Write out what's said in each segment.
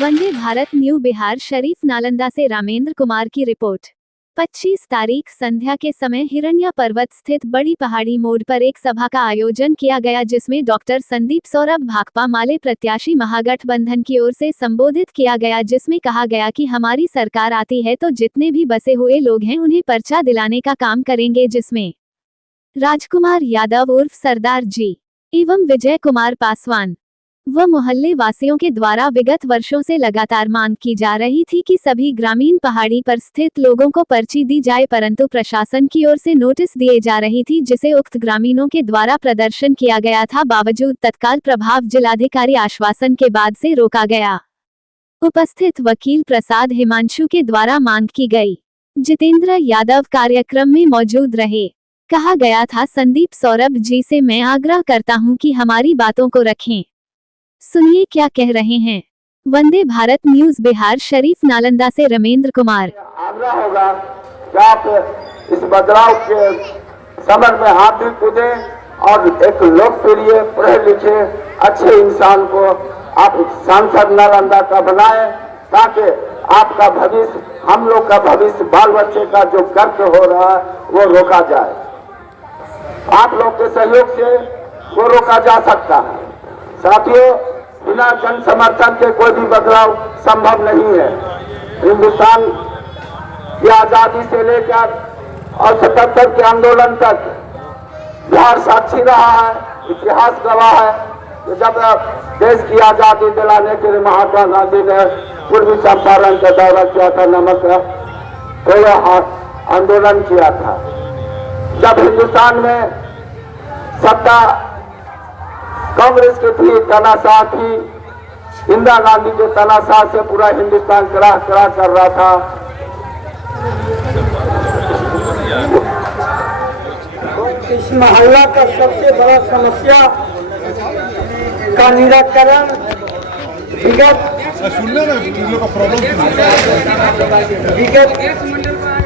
Vande Bharat new Bihar Sharif Nalanda से रामेंद्र कुमार की report. 25 तारीख संध्या के समय हिरण्या पर्वत स्थित बड़ी पहाड़ी मोड़ पर एक सभा का आयोजन किया गया, जिसमें डॉक्टर संदीप सौरभ भाकपा माले प्रत्याशी महागठबंधन की ओर से संबोधित किया गया, जिसमें कहा गया कि हमारी सरकार आती है तो जितने भी बसे हुए लोग हैं उन्हें पर्चा दिलाने का काम करेंगे, जिसमें राजकुमार यादव उर्फ सरदार जी एवं विजय कुमार पासवान व मोहल्ले वासियों के द्वारा विगत वर्षों से लगातार मांग की जा रही थी कि सभी ग्रामीण पहाड़ी पर स्थित लोगों को पर्ची दी जाए, परंतु प्रशासन की ओर से नोटिस दिए जा रही थी, जिसे उक्त ग्रामीणों के द्वारा प्रदर्शन किया गया था। बावजूद तत्काल प्रभाव जिलाधिकारी आश्वासन के बाद से रोका गया। उपस्थित वकील प्रसाद हिमांशु के द्वारा मांग की गई। जितेंद्र यादव कार्यक्रम में मौजूद रहे। कहा गया था, संदीप सौरभ जी से मैं आग्रह करता हूं कि हमारी बातों को रखें। सुनिए क्या कह रहे हैं। वंदे भारत न्यूज बिहार शरीफ नालंदा से रामेंद्र कुमार। आग्रह होगा कि आप इस बदलाव के समर में हाथ भी कूदे और एक लोकप्रिय पढ़े लिखे अच्छे इंसान को आप सांसद नालंदा का बनाए, ताकि आपका भविष्य, हम लोग का भविष्य, बाल बच्चे का जो कर्ज हो रहा है वो रोका जाए। आप लोग के सहयोग से वो रोका जा सकता है। साथियों, बिना जन समर्थन के कोई भी बदलाव संभव नहीं है। हिंदुस्तान की आजादी से लेकर और 77 के आंदोलन तक बिहार साक्षी रहा है, इतिहास गवाह है कि जब देश की आजादी दिलाने के लिए महात्मा गांधी ने पूर्वी चंपारण का दौरा किया था, नमक तोड़ो आंदोलन किया था। जब हिंदुस्तान में सत्ता कांग्रेस की थी, तानाशाह थी, इंदिरा गांधी के तानाशाह से पूरा हिंदुस्तान कड़ा कर रहा था। इस मोहल्ला का सबसे बड़ा समस्या का निराकरण विगत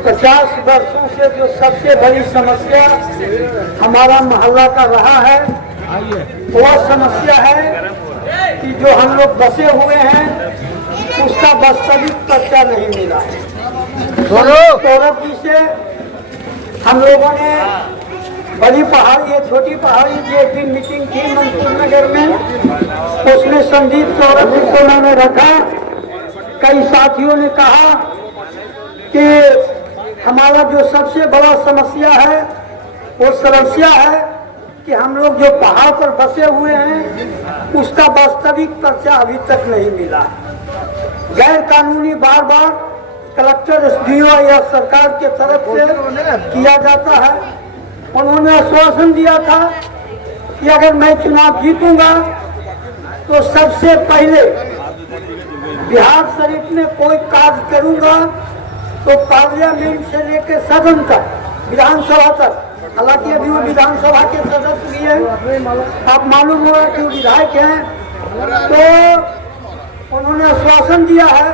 50 वर्षों से जो सबसे बड़ी समस्या हमारा मोहल्ला का रहा है, वह समस्या है कि जो हम लोग बसे हुए हैं उसका वास्तविक पर्चा नहीं मिला है। सौरभ जी से हम लोगों ने बड़ी पहाड़ी, छोटी पहाड़ी की एक दिन मीटिंग थी मंसूर नगर में, उसमें संदीप सौरभ जी को मैंने रखा। कई साथियों ने कहा कि हमारा जो सबसे बड़ा समस्या है वो समस्या है कि हम लोग जो पहाड़ पर बसे हुए हैं उसका वास्तविक पर्चा अभी तक नहीं मिला। गैर कानूनी बार बार कलेक्टर, एसडीओ या सरकार के तरफ से किया जाता है। उन्होंने आश्वासन दिया था कि अगर मैं चुनाव जीतूंगा तो सबसे पहले बिहार शरीफ में कोई कार्य करूंगा तो पार्लियामेंट से लेकर सदन तक, विधानसभा तक, हालांकि अभी वो विधानसभा के सदस्य भी हैं, आप मालूम होगा कि वो विधायक हैं, तो उन्होंने आश्वासन दिया है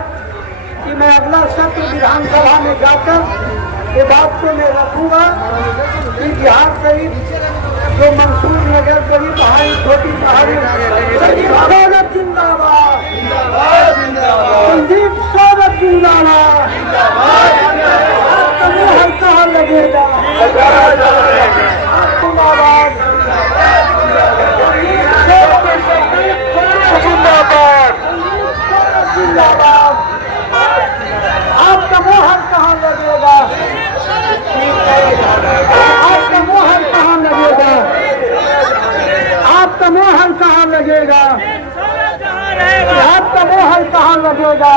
कि मैं अगला सत्र विधानसभा में जाकर ये बात को मैं रखूंगा कि बिहार शरीफ जो मंसूर नगर, बड़ी पहाड़ी, छोटी पहाड़ी, संदीप सौरभ जिंदाबाद, संदीप सौरभ जिंदाबाद, हर कहाँ लगेगा आपका मोहर कहाँ लगेगा, आपका मोहर कहाँ लगेगा, आपका मोहर कहाँ लगेगा, आपका मोहर कहाँ लगेगा,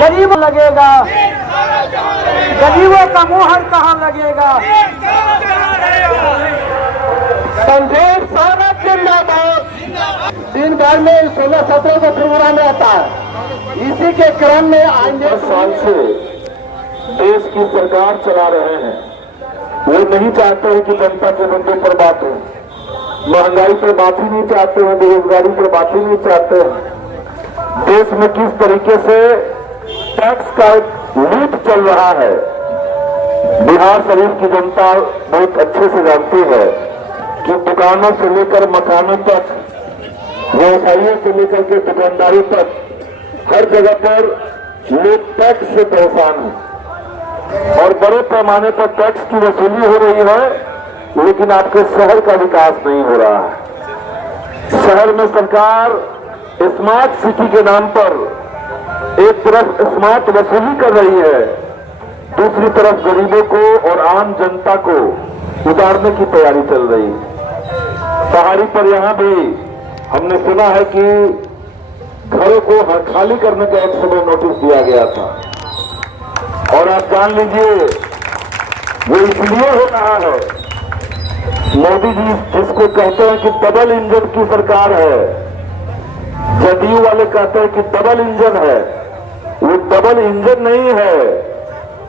गरीब लगेगा, गरीबों का मोहर कहाँ लगेगा। संदीप सौरभ जिंदाबाद। दिन भर में 16-17 को प्रोग्राम रहता है। इसी के क्रम में आएंगे। 10 साल से देश की सरकार चला रहे हैं, वो नहीं चाहते हैं कि जनता के मुद्दे पर बात हो। महंगाई पर बात ही नहीं चाहते हैं, बेरोजगारी पर बात ही नहीं चाहते हैं। देश में किस तरीके से टैक्स का लूट चल रहा है, बिहार शरीफ की जनता बहुत अच्छे से जानती है कि दुकानों से लेकर मकानों तक व्यवसायियों से लेकर के दुकानदारी तक हर जगह पर लोग टैक्स से परेशान हैं और बड़े पैमाने पर टैक्स की वसूली हो रही है, लेकिन आपके शहर का विकास नहीं हो रहा है। शहर में सरकार स्मार्ट सिटी के नाम पर एक तरफ स्मार्ट वसूली कर रही है, दूसरी तरफ गरीबों को और आम जनता को उतारने की तैयारी चल रही है। पहाड़ी पर यहां भी हमने सुना है कि घरों को खाली करने का एक समय नोटिस दिया गया था, और आप जान लीजिए वो इसलिए हो रहा है, मोदी जी जिसको कहते हैं कि डबल इंजन की सरकार है, जदयू वाले कहते हैं कि डबल इंजन है, वो डबल इंजन नहीं है,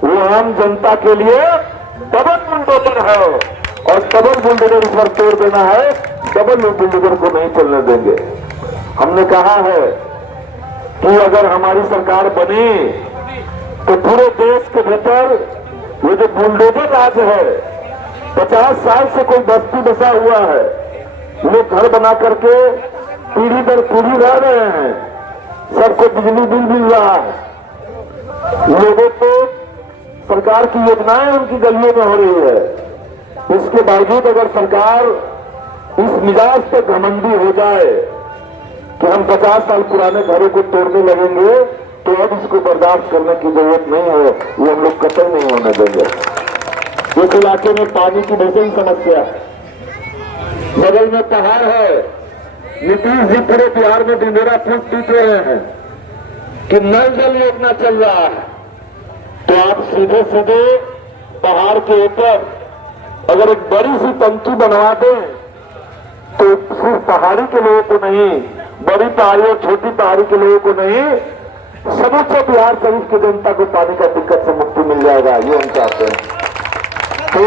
वो आम जनता के लिए डबल बुलडोजर है, और डबल बुलडोजर पर तोड़ देना है, डबल बुलडोजर को नहीं चलने देंगे। हमने कहा है कि अगर हमारी सरकार बनी तो पूरे देश के भीतर ये जो बुलडोजर राज है, 50 साल से कोई बस्ती बसा हुआ है, लोग घर बना करके पीढ़ी दर पीढ़ी रह रहे हैं, सबको बिजली बिल मिल रहा है, लोगों को सरकार की योजनाएं उनकी गलियों में हो रही है। इसके बावजूद अगर सरकार इस मिजाज पे घमंडी हो जाए कि हम 50 साल पुराने घरों को तोड़ने लगेंगे, तो अब इसको बर्दाश्त करने की जरूरत नहीं है, ये हम लोग कतई नहीं होने देंगे। इस इलाके में पानी की भीषण समस्या है, बगल में पहाड़ है, नीतीश जी पूरे बिहार में डिंडोरा फूट पीट रहे हैं कि नल जल योजना चल रहा है, तो आप सीधे सीधे पहाड़ के ऊपर अगर एक बड़ी सी टंकी बनवा दें तो सिर्फ पहाड़ी के लोगों को नहीं, बड़ी पहाड़ी और छोटी पहाड़ी के लोगों को नहीं, समूचे बिहार शरीफ की जनता को पानी का दिक्कत से मुक्ति मिल जाएगा, ये हम चाहते हैं। तो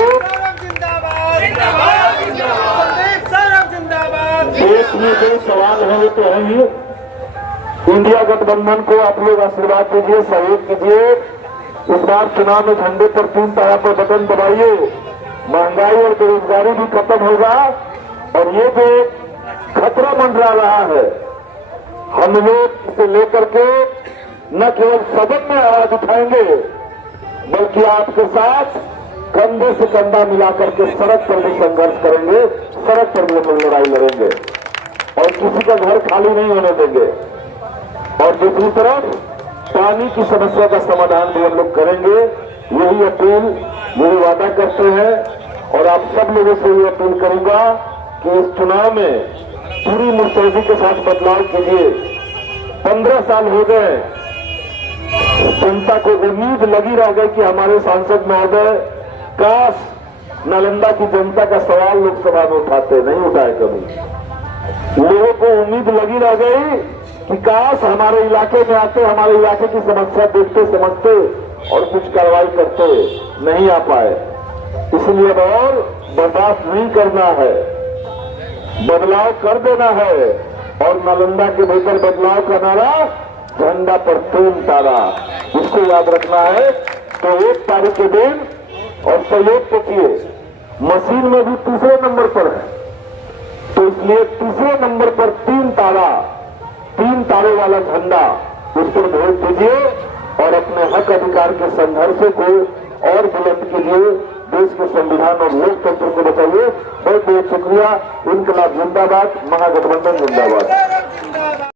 देश में जो सवाल है वो तो है ही, इंडिया गठबंधन को आप लोग आशीर्वाद दीजिए, सहयोग कीजिए, इस बार चुनाव में झंडे पर 3 तारा पर बटन दबाइए, महंगाई और बेरोजगारी भी खत्म होगा, और ये जो खतरा मंडरा रहा है, हम लोग इसे लेकर के न केवल सदन में आवाज उठाएंगे, बल्कि आपके साथ कंधे से कंधा मिलाकर के सड़क पर भी संघर्ष करेंगे, सड़क पर भी हम लोग लड़ाई लड़ेंगे और किसी का घर खाली नहीं होने देंगे। और दूसरी तरफ पानी की समस्या का समाधान भी हम लोग करेंगे, यही अपील, यही वादा करते हैं। और आप सब लोगों से ये अपील करूंगा कि इस चुनाव में पूरी मुस्तैदी के साथ बदलाव कीजिए। 15 साल हो गए, जनता को उम्मीद लगी रह गई कि हमारे सांसद महोदय काश नालंदा की जनता का सवाल लोकसभा में उठाते, नहीं उठाए कभी। लोगों को उम्मीद लगी रह गई कि काश हमारे इलाके में आते, हमारे इलाके की समस्या देखते समझते और कुछ कार्रवाई करते, नहीं आ पाए। इसलिए अब और बर्दाश्त नहीं करना है, बदलाव कर देना है। और नालंदा के भीतर बदलाव का नारा, झंडा पर 3 तारा, इसको याद रखना है। तो 1 तारीख के दिन, और सहयोग देखिए मशीन में भी तीसरे नंबर पर है, तो इसलिए तीसरे नंबर पर 3 तारा, 3 तारे वाला झंडा, उस पर वोट दीजिए और अपने हक अधिकार के संघर्षों को और बुलंद कीजिए, देश के संविधान और लोकतंत्र को बचाइए। बहुत बहुत शुक्रिया। इनकलाब जिंदाबाद, महागठबंधन जिंदाबाद।